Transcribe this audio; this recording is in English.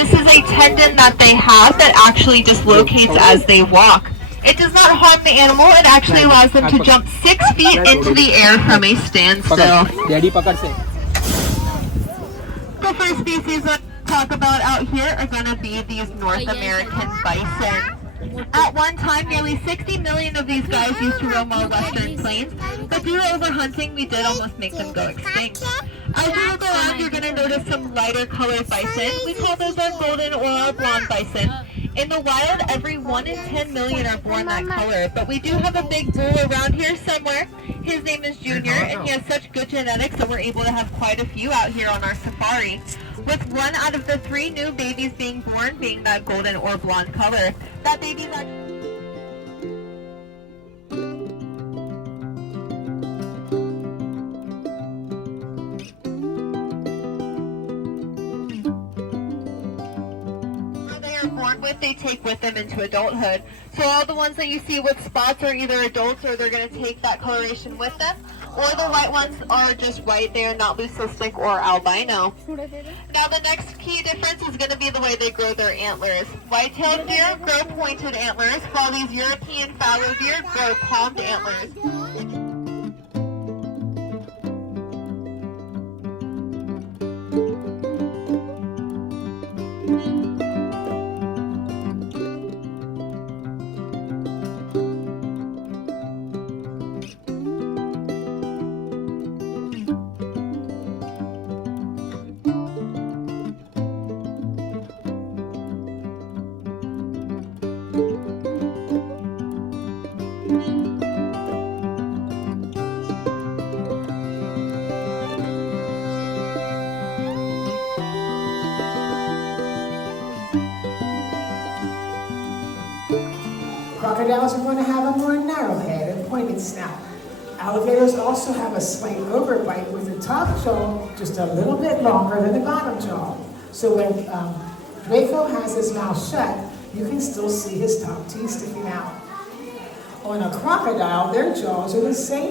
This is a tendon that they have that actually dislocates as they walk. It does not harm the animal, it actually allows them to jump 6 feet into the air from a standstill. The first species that we'll talk about out here are going to be these North American bison. At one time, nearly 60 million of these guys used to roam our western plains, but due to overhunting, we did almost make them go extinct. As you look around, you're going to notice some lighter colored bison. We call those our golden or our blonde bison. In the wild, every 1 in 10 million are born that color, but we do have a big bull around here somewhere. His name is Junior, and he has such good genetics that we're able to have quite a few out here on our safari. With 1 out of the 3 new babies being born being that golden or blonde color. That baby's actually... born with, they take with them into adulthood. So all the ones that you see with spots are either adults or they're going to take that coloration with them, or the white ones are just white, they are not leucistic or albino. Now the next key difference is going to be the way they grow their antlers. White-tailed deer grow pointed antlers, while these European fallow deer grow palmed antlers. Crocodiles are going to have a more narrow head and pointed snout. Alligators also have a slight overbite with the top jaw just a little bit longer than the bottom jaw. So when Draco has his mouth shut, you can still see his top teeth sticking out. On a crocodile, their jaws are the same